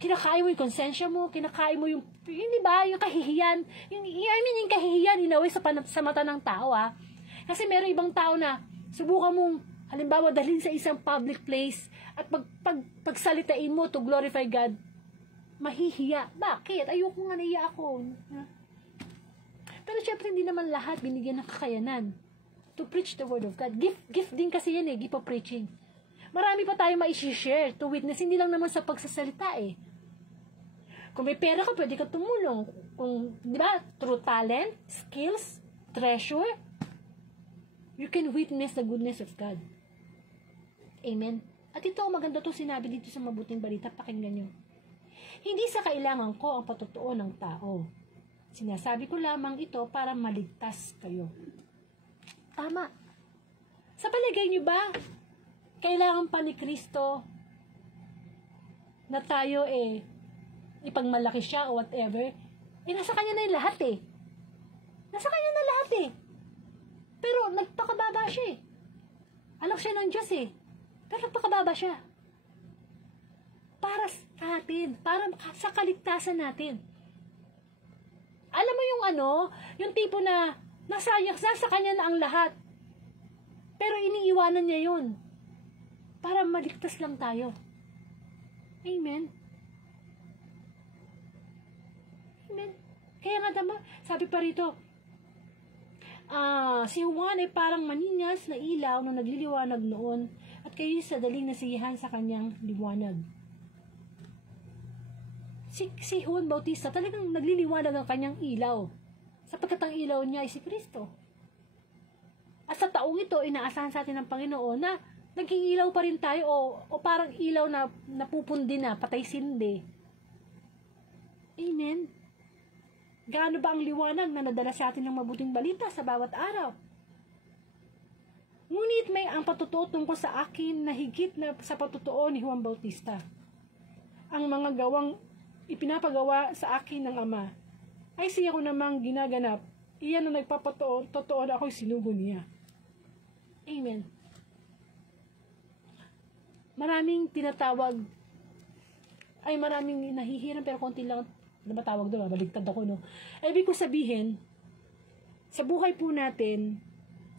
kinakain mo yung konsensya mo, kinakain mo yung, di ba, yung kahihiyan, yung kahihiyan, inaway sa mata ng tao, Kasi meron ibang tao na, subukan mong, halimbawa, dalhin sa isang public place, at pagsalitain mo to glorify God, mahihiya. Bakit? Ayoko nga, naiya ako. Pero syempre, hindi naman lahat binigyan ng kakayanan to preach the word of God. Gift din kasi yan gift of preaching. Marami pa tayo ma-share to witness, hindi lang naman sa pagsasalita Kung may pera ka, pwede ka tumulong. Kung, di ba, through talent, skills, treasure, you can witness the goodness of God. Amen. At ito, maganda to sinabi dito sa mabuting balita, pakinggan nyo. Hindi sa kailangan ko ang patotoo ng tao. Sinasabi ko lamang ito para maligtas kayo. Tama. Sa palagay niyo ba, kailangan pa ni Kristo na tayo ipagmalaki siya o whatever? Nasa Kanya na yung lahat Nasa Kanya na lahat Pero nagpakababa siya Anak siya ng Diyos Pero nagpakababa siya. Para sa atin, para sa kaligtasan natin. Alam mo yung tipo na nasa Kanya na ang lahat. Pero iniiwanan niya yun. Para maligtas lang tayo. Amen. Amen. Kaya nga sabi pa rito, si Juan ay parang maninyas na ilaw na nagliliwanag noon at kayo sa daling nasiyahan sa kanyang liwanag. Si Juan Bautista talagang nagliliwanag ang kanyang ilaw sapagkat ang ilaw niya ay si Kristo. At sa taong ito, inaasahan sa atin ng Panginoon na naging ilaw pa rin tayo o parang ilaw na napupundi na, patay sindi. Amen. Gaano ba ang liwanag na nadala sa atin ng mabuting balita sa bawat araw? Ngunit may ang patutuo tungkol sa akin na higit na sa patutuo ni Juan Bautista. Ang mga gawang ipinapagawa sa akin ng Ama ay siya ko namang ginaganap. Iyan ang nagpapatotoo na ako'y sinugo niya. Amen. Maraming tinatawag, ay maraming nahihiram pero konti lang na matawag doon, baligtad ako, no? Ibig ko sabihin, sa buhay po natin,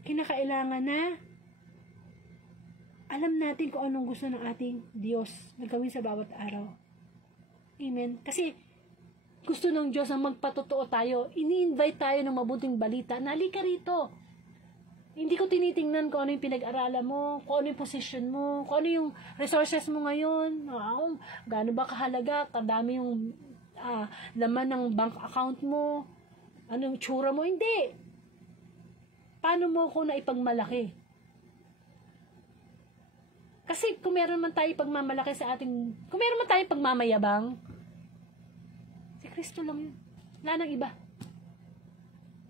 kinakailangan na alam natin kung anong gusto ng ating Diyos na gawin sa bawat araw. Amen. Kasi gusto ng Diyos na magpatotoo tayo. Ini-invite tayo ng mabuting balita. Nalika rito. Hindi ko tinitingnan kung ano yung pinag-aralan mo, kung ano yung position mo, kung ano yung resources mo ngayon, gaano ba kahalaga, kadami yung laman ng bank account mo, anong tsura mo. Hindi. Paano mo ko na ipagmalaki? Kasi kung meron man tayo pagmamalaki sa ating, kung meron man tayo pagmamayabang, si Kristo lang yun. Wala nang iba.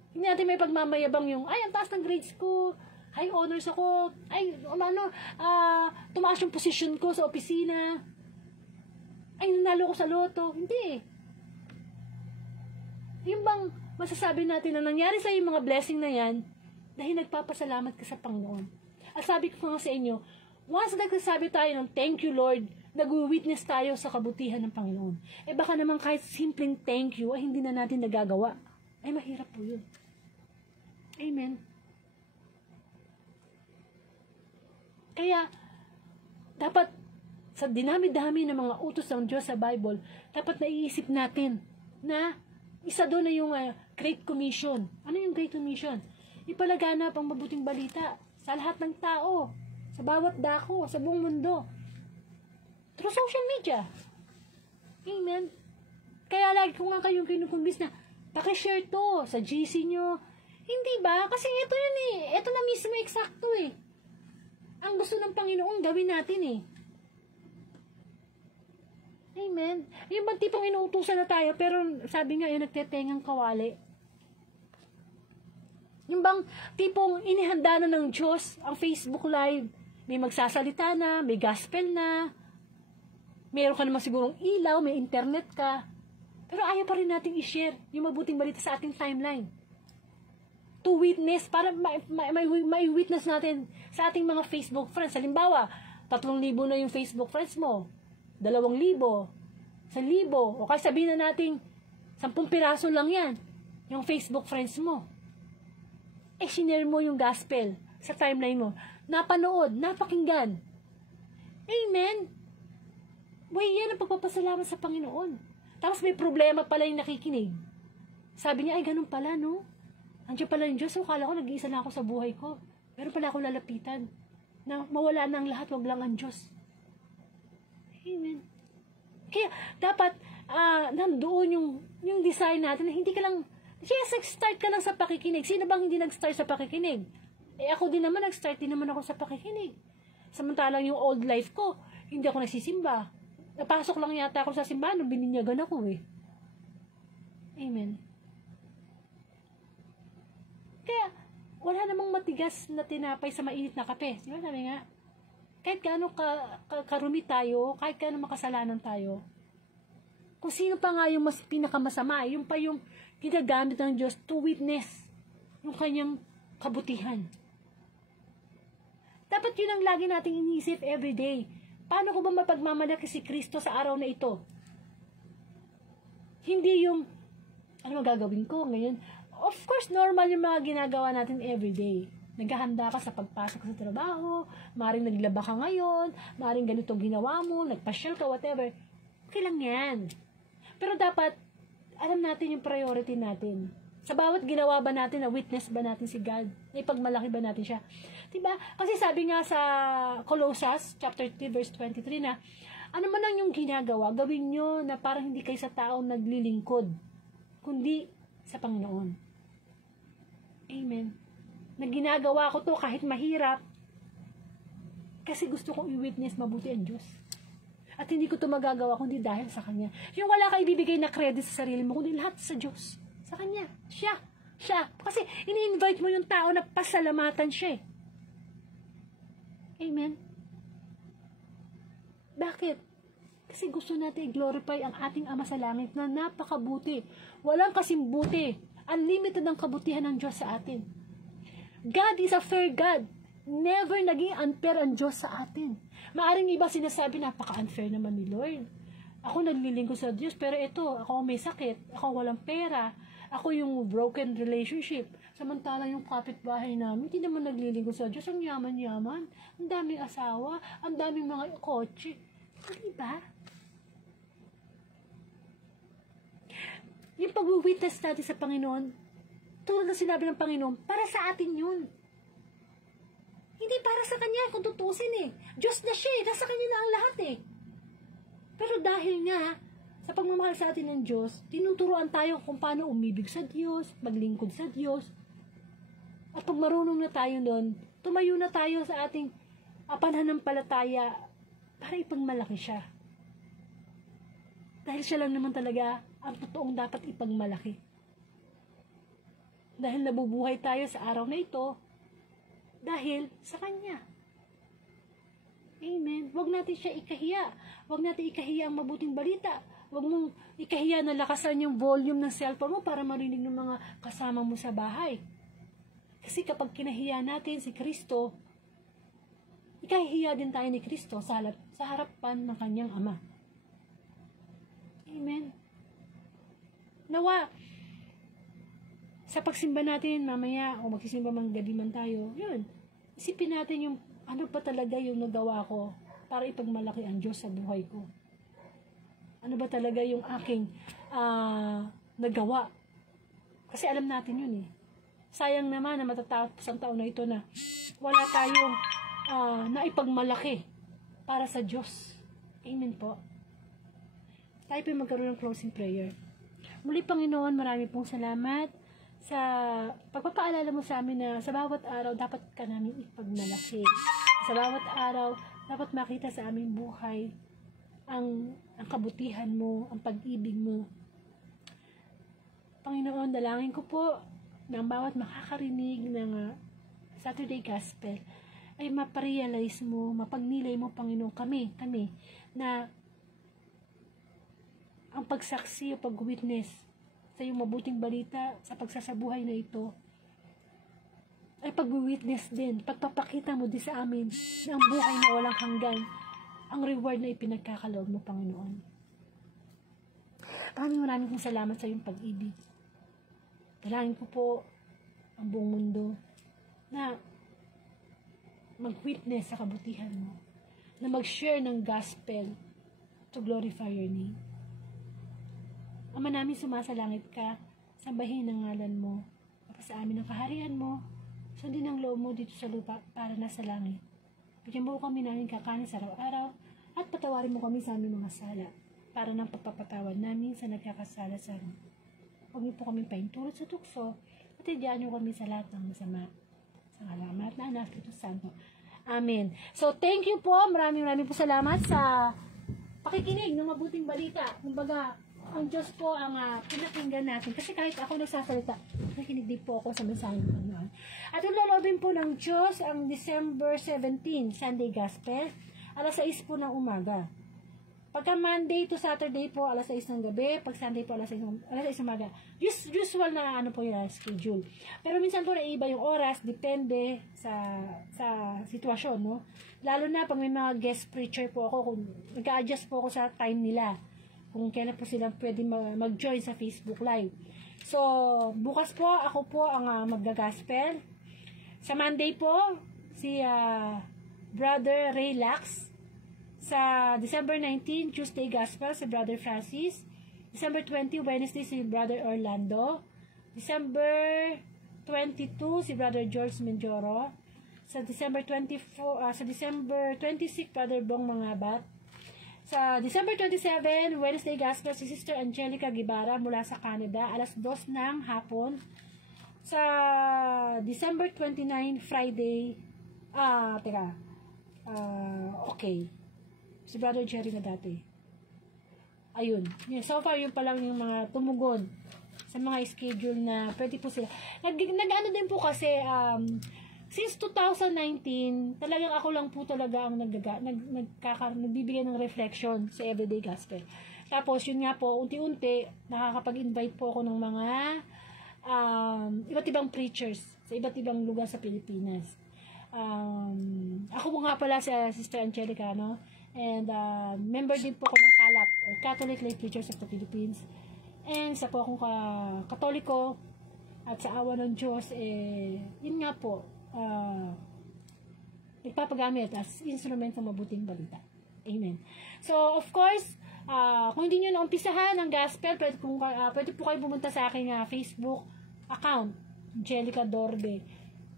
Hindi natin may pagmamayabang yung, ang taas ng grades ko, high honors ako, tumaas yung position ko sa opisina, nanalo ko sa loto. Hindi. Yung bang masasabi natin na nangyari sa yung mga blessing na yan, dahil nagpapasalamat ka sa Panginoon. At sabi ko nga sa inyo, once nagsasabi tayo ng thank you Lord, nag-witness tayo sa kabutihan ng Panginoon. Baka naman kahit simpleng thank you, ay hindi na natin nagagawa. Ay mahirap po yun. Amen. Kaya, dapat sa dinami-dami ng mga utos ng Diyos sa Bible, dapat naiisip natin na isa doon na yung Great Commission. Ano yung Great Commission? Ipalaganap ang mabuting balita sa lahat ng tao, sa bawat dako, sa buong mundo. Through social media. Amen. Kaya lagi ko nga kayong kinukumbis na pakishare to sa GC nyo. Hindi ba? Kasi ito yun Ito na mismo eksakto Ang gusto ng Panginoon gawin natin Amen. Yung bang tipong inuutusan na tayo, pero sabi nga nagtetengang kawali. Yung bang tipong inihanda na ng Diyos ang Facebook Live, may magsasalita na, may gospel na, meron ka naman sigurong ilaw, may internet ka, pero ayaw pa rin natin i-share yung mabuting balita sa ating timeline. To witness, para may witness natin sa ating mga Facebook friends. Halimbawa, 3,000 na yung Facebook friends mo, 2,000, 1,000, o kaya sabihin na natin 10 piraso lang yan, yung Facebook friends mo. Sinare mo yung gospel sa timeline mo. Napanood, napakinggan. Amen. Yan ang pagpapasalamat sa Panginoon. Tapos may problema pala yung nakikinig. Sabi niya, ganun pala, no? Andiyan pala yung Diyos. Kala ko, nag-iisa na ako sa buhay ko. Meron pala ako lalapitan. Na mawala na ang lahat, wag lang ang Diyos. Amen. Kaya, dapat, nandoon yung design natin na hindi ka lang, start ka lang sa pakikinig. Sino bang hindi nag-start sa pakikinig? Ako din naman, nag-start din naman ako sa pakikinig. Samantalang yung old life ko, hindi ako nagsisimba. Napasok lang yata ako sa simbahan nung bininyagan ako Amen. Kaya, wala namang matigas na tinapay sa mainit na kape. Di ba sabi nga? Kahit gaano karumi tayo, kahit gaano makasalanan tayo, kung sino pa nga yung mas pinakamasama, yung pa yung ginagamit ng Diyos to witness yung kanyang kabutihan. Dapat yun ang lagi nating iniisip everyday. Paano ko ba mapagmamalaki si Kristo sa araw na ito? Hindi yung, ano magagawin ko ngayon? Of course, normal yung mga ginagawa natin everyday. Naghahanda ka sa pagpasok sa trabaho, maring naglaba ka ngayon, maring ganito ginawa mo, nagpasyal ka, whatever. Okay lang yan. Pero dapat, alam natin yung priority natin. Sa bawat ginawa ba natin, na witness ba natin si God? Na ipagmalaki ba natin siya? Diba? Kasi sabi nga sa Colossians, chapter 3, verse 23 na, ano man ang yung ginagawa, gawin nyo na parang hindi kayo sa taong naglilingkod, kundi sa Panginoon. Amen. Na ginagawa ko to kahit mahirap, kasi gusto kong i-witness mabuti ang Diyos. At hindi ko to magagawa kundi dahil sa Kanya. Yung wala ka ibibigay na credit sa sarili mo, kundi lahat sa Diyos. Sa Kanya. Siya. Kasi ini-invite mo yung tao na pasalamatan siya. Amen. Bakit? Kasi gusto natin i-glorify ang ating Ama sa langit na napakabuti. Walang kasing buti. Unlimited ang kabutihan ng Diyos sa atin. God is a fair God. Never naging unfair ang Diyos sa atin. Maaring iba sinasabi, napaka-unfair naman ni Lord. Ako naglilingkod sa Diyos, pero ito, ako may sakit, ako walang pera, ako yung broken relationship. Samantala yung kapitbahay namin, hindi naman naglilingkod sa Diyos, ang yaman-yaman, ang daming asawa, ang daming mga kotse. Diba? Yung pag-witness natin sa Panginoon, tulad na sinabi ng Panginoon, para sa atin yun. Hindi para sa Kanya, kung tutusin eh. Diyos na siya eh, nasa Kanya na ang lahat eh. Pero dahil nga, sa pagmamahal sa atin ng Diyos, tinuturuan tayo kung paano umibig sa Diyos, maglingkod sa Diyos. At pag marunong na tayo doon, tumayo na tayo sa ating pananampalataya para ipagmalaki siya. Dahil siya lang naman talaga ang totoong dapat ipagmalaki. Dahil nabubuhay tayo sa araw na ito, dahil sa Kanya. Amen. Huwag natin siya ikahiya. Huwag natin ikahiya ang mabuting balita. Huwag mong ikahiya na lakasan yung volume ng cellphone mo para marinig ng mga kasama mo sa bahay. Kasi kapag kinahiya natin si Kristo, ikahiya din tayo ni Kristo sa harapan ng Kanyang Ama. Amen. Nawa, sa pagsimba natin, mamaya, o magsisimba mang gabi man tayo, yun, isipin natin yung ano pa talaga yung nagawa ko para ipagmalaki ang Diyos sa buhay ko. Ano ba talaga yung aking nagawa? Kasi alam natin yun eh. Sayang naman na matatapos ang taon na ito na wala tayong naipagmalaki para sa Diyos. Amen po. Tayo po magkaroon ng closing prayer. Muli, Panginoon, marami pong salamat sa pagpapaalala mo sa amin na sa bawat araw dapat ka namin ipagmalaki. Sa bawat araw dapat makita sa aming buhay ang kabutihan mo, ang pag-ibig mo. Panginoon, dalangin ko po na ang bawat makakarinig ng Saturday Gospel ay maparealize mo, mapagnilay mo, Panginoon, kami, na ang pagsaksi o pag-witness sa iyong mabuting balita sa pagsasabuhay na ito ay pag-witness din, pagpapakita mo din sa amin na ang buhay na walang hanggan, ang reward na ipinagkakaloob mo, Panginoon. Maraming kong salamat sa iyong pag-ibig. Dalangin ko po ang buong mundo na mag-witness sa kabutihan mo, na mag-share ng gospel to glorify your name. Ama namin, sumasalangit ka, sambahin ang ngalan mo, sa amin ang kaharian mo, sundin ang loob mo dito sa lupa para nasa langit. Bigyan mo kami namin kakanin sa araw-araw at patawarin mo kami sa aming mga sala para nang pagpapatawad namin sa nagkakasala sa amin. Huwag niyo po kami paintulot sa tukso at idiyaan niyo kami sa lahat ng masama. Sa alamat na Anak Espiritu Santo. Amen. So, thank you po. Maraming po salamat sa pakikinig ng mabuting balita. Kumbaga, ang Diyos po ang pinakinggan natin. Kasi kahit ako nagsasalita, nakikinig din po ako sa mensahe ng Panginoon. At yung lolobin po ng Diyos ang December 17, Sunday Gospel, alas 6 po ng umaga. Pagka Monday to Saturday po, alas 6 ng gabi. Pag Sunday po, alas 6 ng umaga. Usual na po yung schedule. Pero minsan po naiiba yung oras, depende sa sitwasyon, no? Lalo na pag may mga guest preacher po ako, kung nag-a-adjust po ako sa time nila, kung kailan po sila pwede mag-join sa Facebook Live. So, bukas po, ako po ang mag-gospel. Sa Monday po, si Brother Ray Lax. Sa December 19, Tuesday Gospel, si Brother Francis. December 20, Wednesday, si Brother Orlando. December 22, si Brother George Menjoro. Sa December 26, Brother Bong Mangabat. Sa December 27, Wednesday Gospel, si Sister Angelica Gibara mula sa Canada, alas 2 ng hapon. Sa December 29, Friday, okay. Si Brother Jerry na dati. Ayun. So far, yun pa lang yung mga tumugon sa mga schedule na pwede po sila. Nag-ano din po kasi, since 2019, talagang ako lang po talaga ang nagbibigay ng reflection sa Everyday Gospel. Tapos, yun nga po, unti-unti, nakakapag-invite po ako ng mga iba't ibang preachers sa iba't ibang lugar sa Pilipinas. Ako po nga pala si Sister Angelica, no? And member din po ako ng CALAP, or Catholic Lay Preachers of the Philippines. And isa po akong Katoliko. At sa awa ng Diyos, yun nga po, nagpapagamit as instrument ng mabuting balita. Amen. So, of course, kung hindi nyo naumpisahan ng gospel, pwede po kayo pumunta sa aking Facebook account, Angelica Dorde.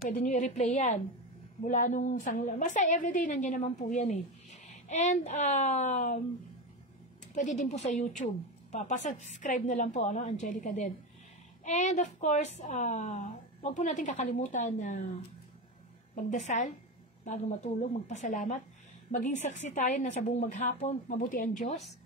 Pwede nyo i-replay yan. Mula nung basta everyday, nandiyan naman po yan eh. And, pwede din po sa YouTube. Pasubscribe na lang po, Angelica din. And of course, wag po natin kakalimutan na magdasal bago matulog, magpasalamat. Maging saksi tayo na sa buong maghapon, mabuti ang Diyos.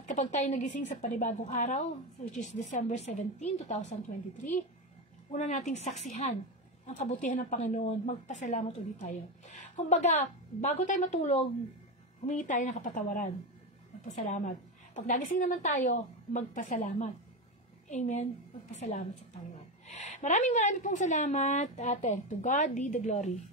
At kapag tayo nagising sa panibagong araw, which is December 17, 2023, una nating saksihan ang kabutihan ng Panginoon, magpasalamat ulit tayo. Kumbaga, bago tayo matulog, humingi tayo ng kapatawaran. Magpasalamat. Pag nagising naman tayo, magpasalamat. Amen. Magpasalamat sa Panginoon. Maraming pong salamat at to God be the glory.